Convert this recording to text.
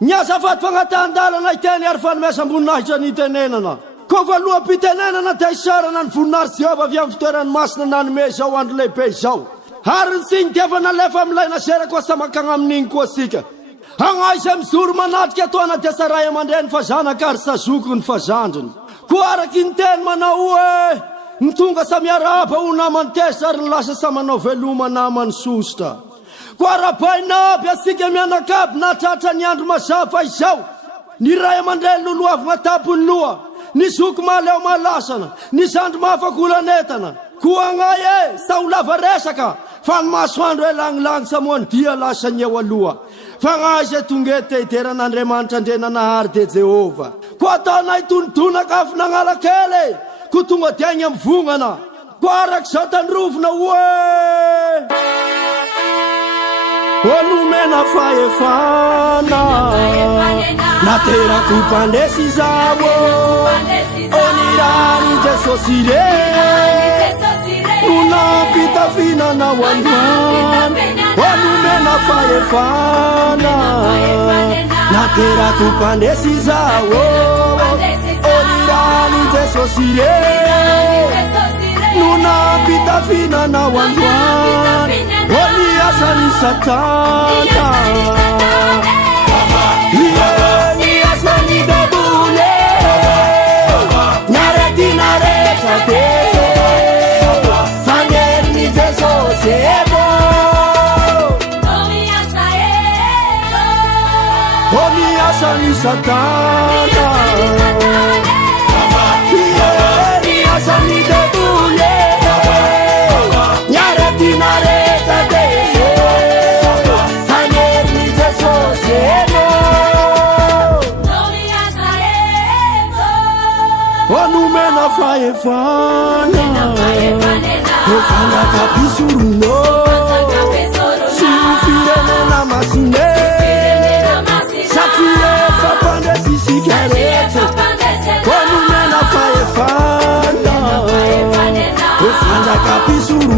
Niazafady fagnatandalana iteny ary fanomezam-boninahitra ny tenenana. Ko voaloham-pitenenana dia isarana ny voninahitsy Jehova avy amin'ny fitoerany masina nanome izao andro lehibe izao. Ary ny tsinitiavana lefa milaina zerako samakagna amin'iny koa sika. Hagnaisa mizoro manatrika toana dia saray aman-dreny fa zanaka ary sazoky ny fazandriny. Ko araky ny teny manao hoe ny tonga samiaraba ho namany tesa ary ny lasa samanao veloma namany sosta. Ko arabaina aby asika mianakavy na tratra ny andro mazava izao. Ny ray aman-dreny loloavagna tapony loha, ny zoky maleo malasana, ny zandry mahafakolanetana. Ko agnay sa ho lava resaka fa ny masoandro elangilany samoany dia lasa ny eo aloha. Fa gnaiza tonga teiteran'Andriamanitra ndrenanahary de Jehova. Ko ataonay tonodonaka afy nagnala kely, ko tonga dia agny amin'ny vongana. Ko araky zao tandrovina hoe olomena fahefana naterako mpandesy izao onirany Jesosy re unampitafinana wandwani olomena fahefana naterako mpandesy izao onirany Jesosy re unampitafinana wandwani Niasani satana niasani debule nareti nareta teso fangerni teso sebo niasani satana niasani debule nareti nareta teso onumena fahefana efanga kapisuruno sifirenena masine sapire fapande sisikerete onumena fahefana efanga kapisuruno